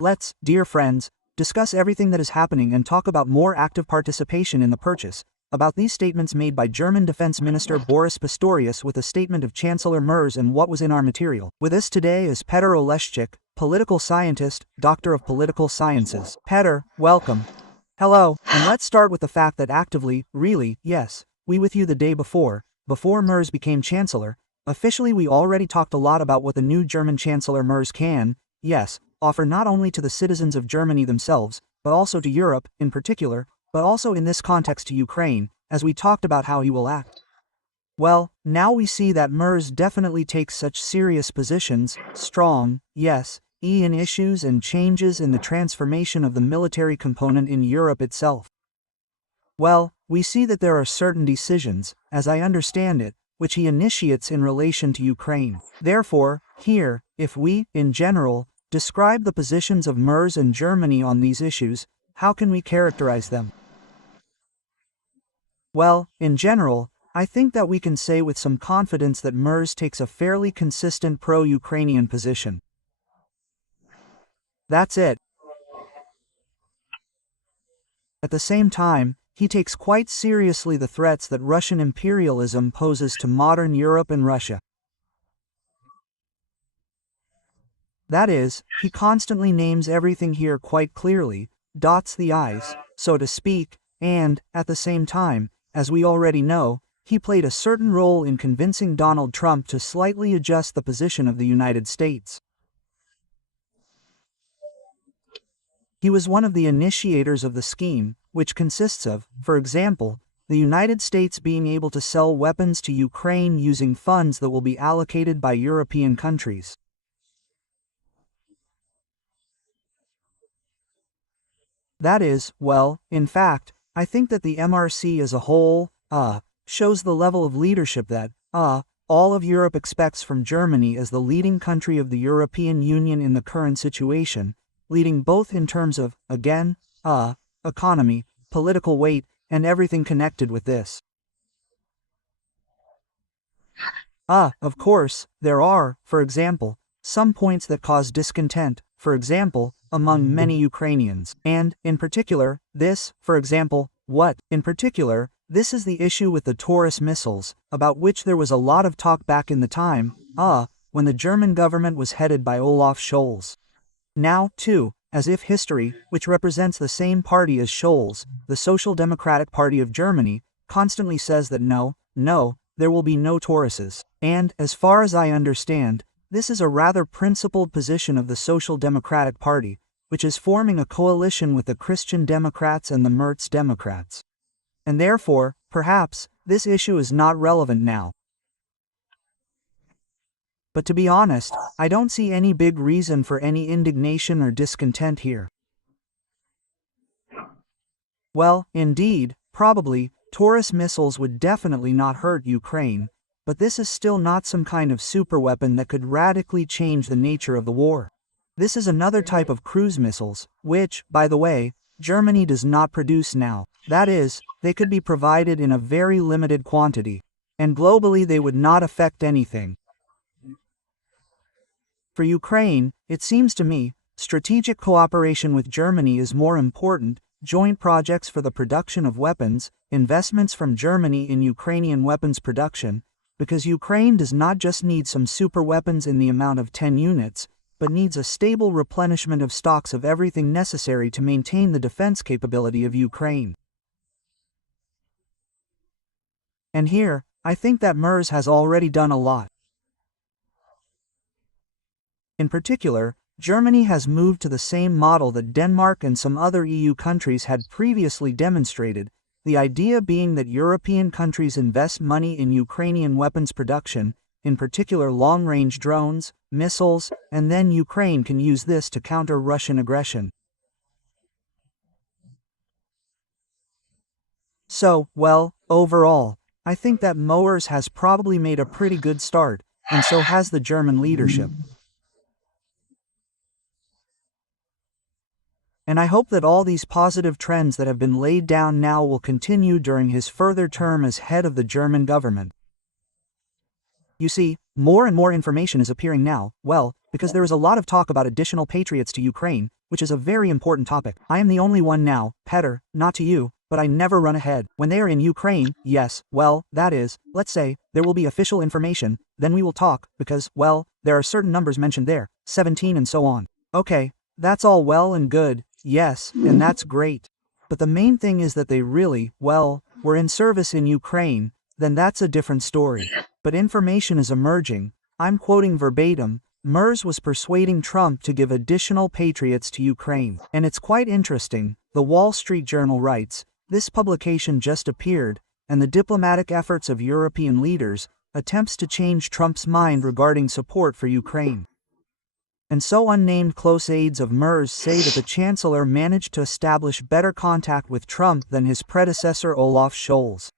Let's, dear friends, discuss everything that is happening and talk about more active participation in the purchase, about these statements made by German Defense Minister Boris Pistorius with a statement of Chancellor Merz and what was in our material. With us today is Petr Olещuk, political scientist, Doctor of Political Sciences. Petr, welcome. Hello, and let's start with the fact that actively, really, yes, we with you the day before Merz became Chancellor, officially we already talked a lot about what the new German Chancellor Merz can, yes, offer not only to the citizens of Germany themselves, but also to Europe, in particular, but also in this context to Ukraine, as we talked about how he will act. Well, now we see that Merz definitely takes such serious positions, strong, yes, in issues and changes in the transformation of the military component in Europe itself. Well, we see that there are certain decisions, as I understand it, which he initiates in relation to Ukraine. Therefore, here, if we, in general, describe the positions of Merz and Germany on these issues, how can we characterize them? Well, in general, I think that we can say with some confidence that Merz takes a fairly consistent pro-Ukrainian position. That's it. At the same time, he takes quite seriously the threats that Russian imperialism poses to modern Europe and Russia. That is, he constantly names everything here quite clearly, dots the I's, so to speak, and, at the same time, as we already know, he played a certain role in convincing Donald Trump to slightly adjust the position of the United States. He was one of the initiators of the scheme, which consists of, for example, the United States being able to sell weapons to Ukraine using funds that will be allocated by European countries. That is, well, in fact, I think that the MRC as a whole, shows the level of leadership that, all of Europe expects from Germany as the leading country of the European Union in the current situation, leading both in terms of, again, economy, political weight, and everything connected with this. Of course, there are, for example, some points that cause discontent, for example, among many Ukrainians. And, in particular, this, for example, this is the issue with the Taurus missiles, about which there was a lot of talk back in the time, when the German government was headed by Olaf Scholz. Now, too, as if history, which represents the same party as Scholz, the Social Democratic Party of Germany, constantly says that no, there will be no Tauruses. And, as far as I understand, this is a rather principled position of the Social Democratic Party, which is forming a coalition with the Christian Democrats and the Merz Democrats. And therefore, perhaps, this issue is not relevant now. But to be honest, I don't see any big reason for any indignation or discontent here. Well, indeed, probably, Taurus missiles would definitely not hurt Ukraine, but this is still not some kind of superweapon that could radically change the nature of the war. This is another type of cruise missiles, which, by the way, Germany does not produce now. That is, they could be provided in a very limited quantity, and globally they would not affect anything. For Ukraine, it seems to me, strategic cooperation with Germany is more important, joint projects for the production of weapons, investments from Germany in Ukrainian weapons production, because Ukraine does not just need some super weapons in the amount of 10 units, but needs a stable replenishment of stocks of everything necessary to maintain the defense capability of Ukraine. And here, I think that Merz has already done a lot. In particular, Germany has moved to the same model that Denmark and some other EU countries had previously demonstrated, the idea being that European countries invest money in Ukrainian weapons production, in particular long-range drones, missiles, and then Ukraine can use this to counter Russian aggression. So, well, overall, I think that Merz has probably made a pretty good start, and so has the German leadership. And I hope that all these positive trends that have been laid down now will continue during his further term as head of the German government. You see, more and more information is appearing now, well, because there is a lot of talk about additional Patriots to Ukraine, which is a very important topic. I am the only one now, Peter, not to you, but I never run ahead. When they are in Ukraine, yes, well, that is, let's say, there will be official information, then we will talk, because, well, there are certain numbers mentioned there, 17 and so on. Okay, that's all well and good, yes, and that's great. But the main thing is that they really, well, were in service in Ukraine, then that's a different story. But information is emerging, I'm quoting verbatim, Merz was persuading Trump to give additional Patriots to Ukraine. And it's quite interesting, the Wall Street Journal writes, this publication just appeared, and the diplomatic efforts of European leaders, attempts to change Trump's mind regarding support for Ukraine. And so unnamed close aides of Merz say that the Chancellor managed to establish better contact with Trump than his predecessor Olaf Scholz.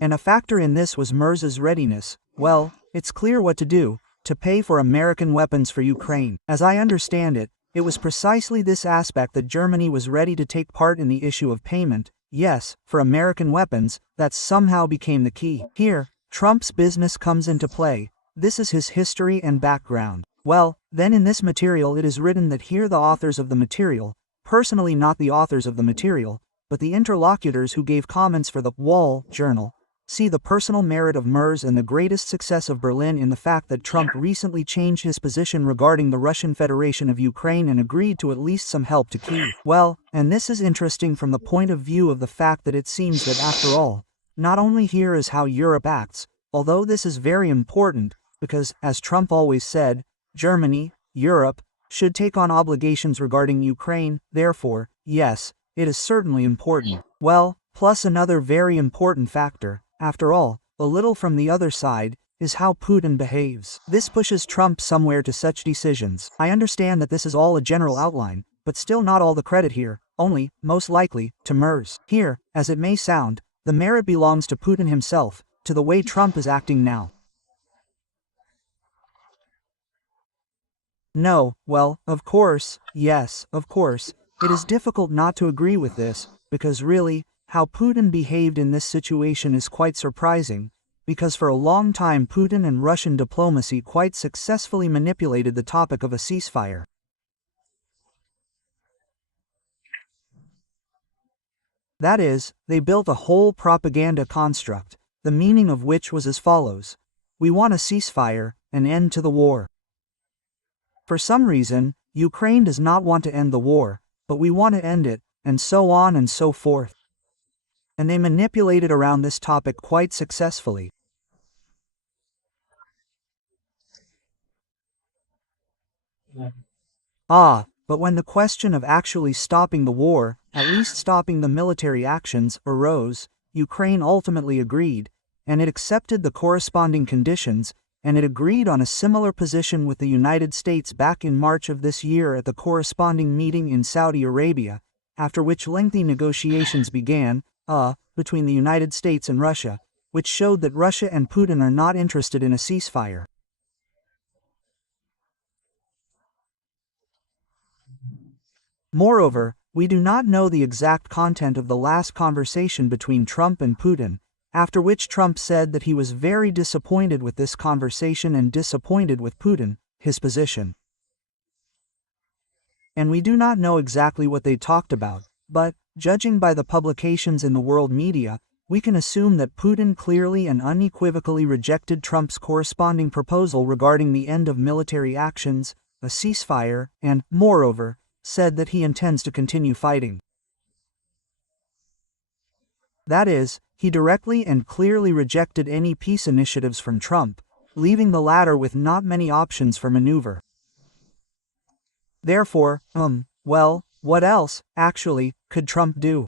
And a factor in this was Merz's readiness, well, it's clear what to do, to pay for American weapons for Ukraine. As I understand it, it was precisely this aspect that Germany was ready to take part in the issue of payment, yes, for American weapons, that somehow became the key. Here, Trump's business comes into play, this is his history and background. Well, then in this material it is written that here the authors of the material, personally not the authors of the material, but the interlocutors who gave comments for the Wall Journal, see the personal merit of Merz and the greatest success of Berlin in the fact that Trump recently changed his position regarding the Russian Federation of Ukraine and agreed to at least some help to Kyiv. Well, and this is interesting from the point of view of the fact that it seems that after all, not only here is how Europe acts, although this is very important, because, as Trump always said, Germany, Europe, should take on obligations regarding Ukraine, therefore, yes, it is certainly important. Well, plus another very important factor, after all, a little from the other side, is how Putin behaves. This pushes Trump somewhere to such decisions. I understand that this is all a general outline, but still not all the credit here, only, most likely, to Merz. Here, as it may sound, the merit belongs to Putin himself, to the way Trump is acting now. No, well, of course, yes, of course, it is difficult not to agree with this, because really, how Putin behaved in this situation is quite surprising, because for a long time Putin and Russian diplomacy quite successfully manipulated the topic of a ceasefire. That is, they built a whole propaganda construct, the meaning of which was as follows: we want a ceasefire, an end to the war. For some reason, Ukraine does not want to end the war, but we want to end it, and so on and so forth. And they manipulated around this topic quite successfully. But when the question of actually stopping the war, at least stopping the military actions, arose, Ukraine ultimately agreed, and it accepted the corresponding conditions, and it agreed on a similar position with the United States back in March of this year at the corresponding meeting in Saudi Arabia, after which lengthy negotiations began, between the United States and Russia, which showed that Russia and Putin are not interested in a ceasefire. Moreover, we do not know the exact content of the last conversation between Trump and Putin, after which Trump said that he was very disappointed with this conversation and disappointed with Putin, his position. And we do not know exactly what they talked about, but, judging by the publications in the world media, we can assume that Putin clearly and unequivocally rejected Trump's corresponding proposal regarding the end of military actions, a ceasefire, and, moreover, said that he intends to continue fighting. That is, he directly and clearly rejected any peace initiatives from Trump, leaving the latter with not many options for maneuver. Therefore, well, what else, actually, could Trump do?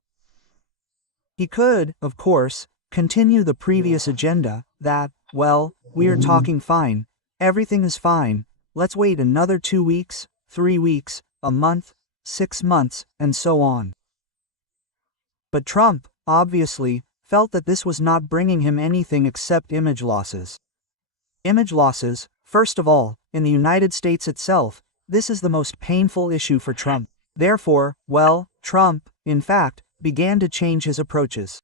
He could, of course, continue the previous agenda, that, well, we are talking fine, everything is fine, let's wait another 2 weeks, 3 weeks, a month, 6 months, and so on. But Trump, obviously, felt that this was not bringing him anything except image losses. Image losses, first of all, in the United States itself, this is the most painful issue for Trump. Therefore, well, Trump, in fact, began to change his approaches.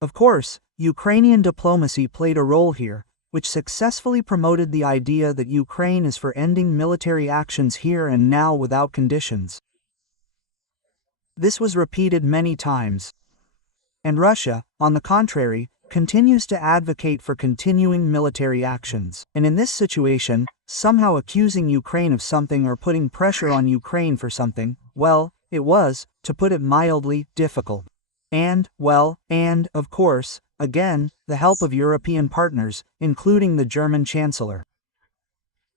Of course, Ukrainian diplomacy played a role here, which successfully promoted the idea that Ukraine is for ending military actions here and now without conditions. This was repeated many times. And Russia, on the contrary, continues to advocate for continuing military actions. And in this situation, somehow accusing Ukraine of something or putting pressure on Ukraine for something, well, it was, to put it mildly, difficult. And, of course, again, the help of European partners, including the German Chancellor.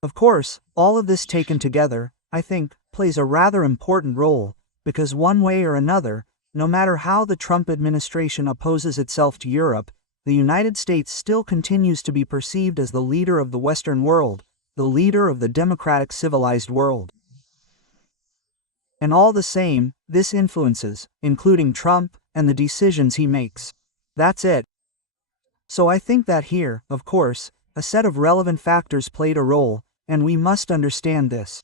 Of course, all of this taken together, I think, plays a rather important role, because one way or another, no matter how the Trump administration opposes itself to Europe, the United States still continues to be perceived as the leader of the Western world, the leader of the democratic civilized world. And all the same, this influences, including Trump, and the decisions he makes. That's it. So I think that here, of course, a set of relevant factors played a role, and we must understand this.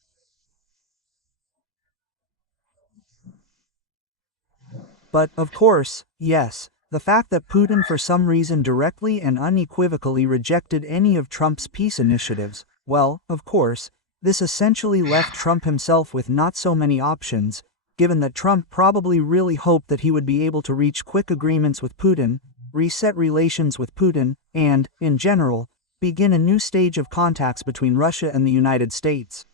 But, of course, yes, the fact that Putin for some reason directly and unequivocally rejected any of Trump's peace initiatives, well, of course, this essentially left Trump himself with not so many options, given that Trump probably really hoped that he would be able to reach quick agreements with Putin, reset relations with Putin, and, in general, begin a new stage of contacts between Russia and the United States.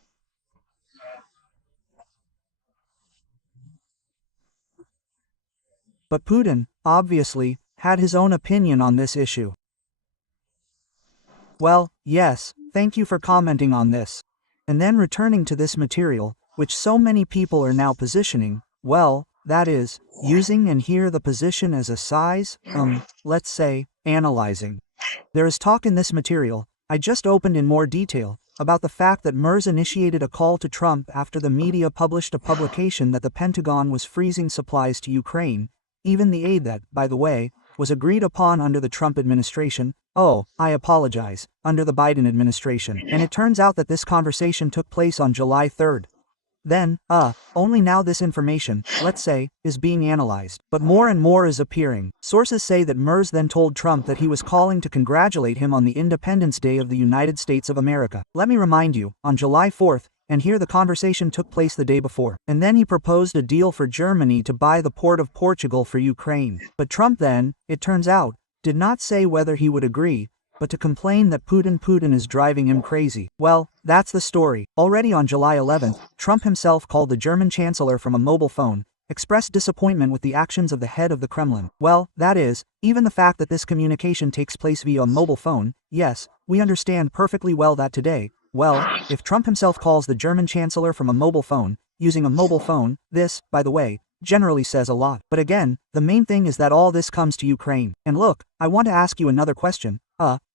But Putin, obviously, had his own opinion on this issue. Well, yes, thank you for commenting on this. And then returning to this material, which so many people are now positioning, well, that is, using and here the position as a size, let's say, analyzing. There is talk in this material, I just opened in more detail, about the fact that Merz initiated a call to Trump after the media published a publication that the Pentagon was freezing supplies to Ukraine, even the aid that, by the way, was agreed upon under the Trump administration, I apologize, under the Biden administration, and it turns out that this conversation took place on July 3rd. Then, only now this information, let's say, is being analyzed. But more and more is appearing. Sources say that Merz then told Trump that he was calling to congratulate him on the Independence Day of the United States of America. Let me remind you, on July 4th, and here the conversation took place the day before. And then he proposed a deal for Germany to buy the port of Portugal for Ukraine. But Trump then, it turns out, did not say whether he would agree, but to complain that Putin is driving him crazy. Well, that's the story. Already on July 11th, Trump himself called the German Chancellor from a mobile phone, expressed disappointment with the actions of the head of the Kremlin. Well, that is, even the fact that this communication takes place via a mobile phone, yes, we understand perfectly well that today, well, if Trump himself calls the German Chancellor from a mobile phone, using a mobile phone, this, by the way, generally says a lot. But again, the main thing is that all this comes to Ukraine. And look, I want to ask you another question.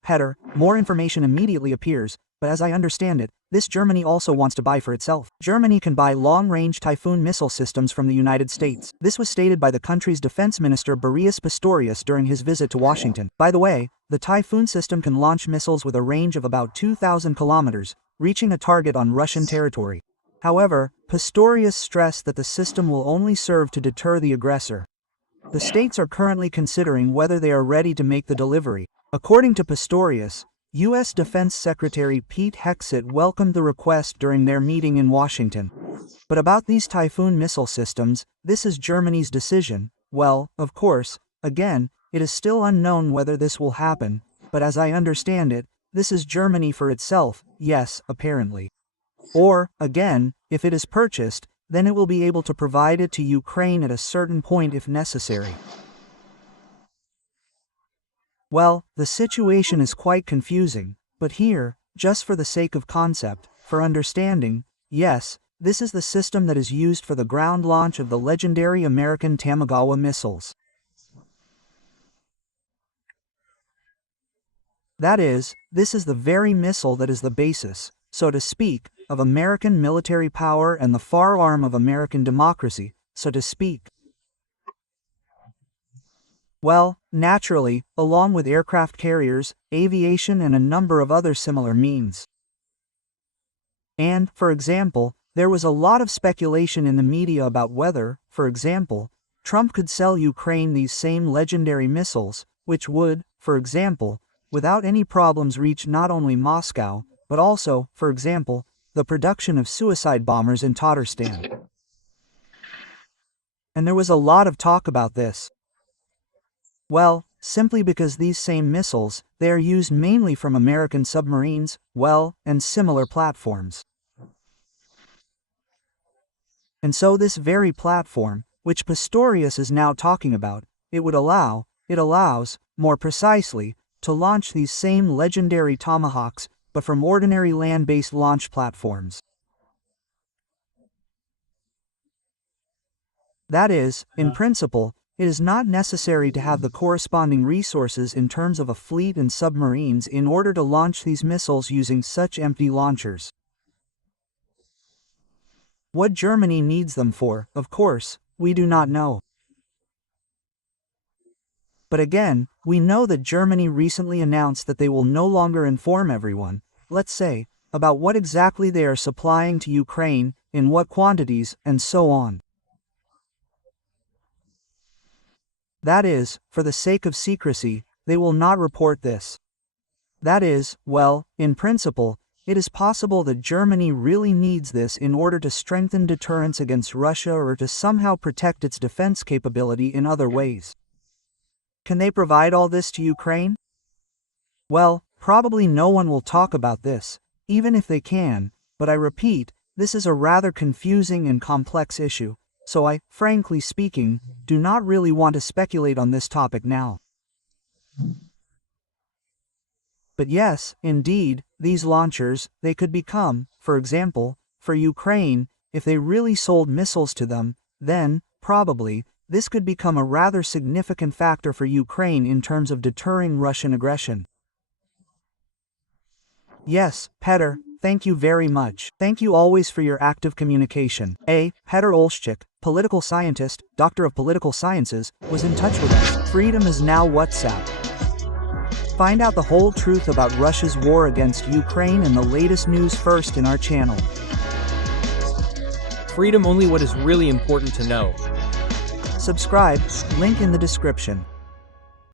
Peter, more information immediately appears, but as I understand it, this Germany also wants to buy for itself. Germany can buy long-range Typhoon missile systems from the United States. This was stated by the country's defense minister Boris Pistorius during his visit to Washington. By the way, the Typhoon system can launch missiles with a range of about 2,000 kilometers, reaching a target on Russian territory. However, Pistorius stressed that the system will only serve to deter the aggressor. The states are currently considering whether they are ready to make the delivery. According to Pistorius, U.S. Defense Secretary Pete Hegseth welcomed the request during their meeting in Washington. But about these Typhoon missile systems, this is Germany's decision. Well, of course, again, it is still unknown whether this will happen, but as I understand it, this is Germany for itself, yes, apparently. Or, again, if it is purchased, then it will be able to provide it to Ukraine at a certain point if necessary. Well, the situation is quite confusing, but here, just for the sake of concept, for understanding, yes, this is the system that is used for the ground launch of the legendary American Tómagawa missiles. That is, this is the very missile that is the basis, so to speak, of American military power and the forearm of American democracy, so to speak. Well, naturally, along with aircraft carriers, aviation and a number of other similar means. And, for example, there was a lot of speculation in the media about whether, for example, Trump could sell Ukraine these same legendary missiles, which would, for example, without any problems reach not only Moscow, but also, for example, the production of suicide bombers in Tatarstan. And there was a lot of talk about this. Well, simply because these same missiles, they are used mainly from American submarines, well, and similar platforms. And so this very platform, which Pistorius is now talking about, it allows, more precisely, to launch these same legendary Tomahawks, but from ordinary land-based launch platforms. That is, in principle, it is not necessary to have the corresponding resources in terms of a fleet and submarines in order to launch these missiles using such empty launchers. What Germany needs them for, of course, we do not know. But again, we know that Germany recently announced that they will no longer inform everyone, let's say, about what exactly they are supplying to Ukraine, in what quantities, and so on. That is, for the sake of secrecy, they will not report this. That is, well, in principle, it is possible that Germany really needs this in order to strengthen deterrence against Russia or to somehow protect its defense capability in other ways. Can they provide all this to Ukraine? Well, probably no one will talk about this, even if they can, but I repeat, this is a rather confusing and complex issue, so I, frankly speaking, do not really want to speculate on this topic now. But yes, indeed, these launchers, they could become, for example, for Ukraine, if they really sold missiles to them, then, probably, this could become a rather significant factor for Ukraine in terms of deterring Russian aggression. Yes, Petr, thank you very much. Thank you always for your active communication. Pетр Олещук, political scientist, doctor of political sciences, was in touch with us. Freedom is now WhatsApp. Find out the whole truth about Russia's war against Ukraine and the latest news first in our channel. Freedom, only what is really important to know. Subscribe, link in the description.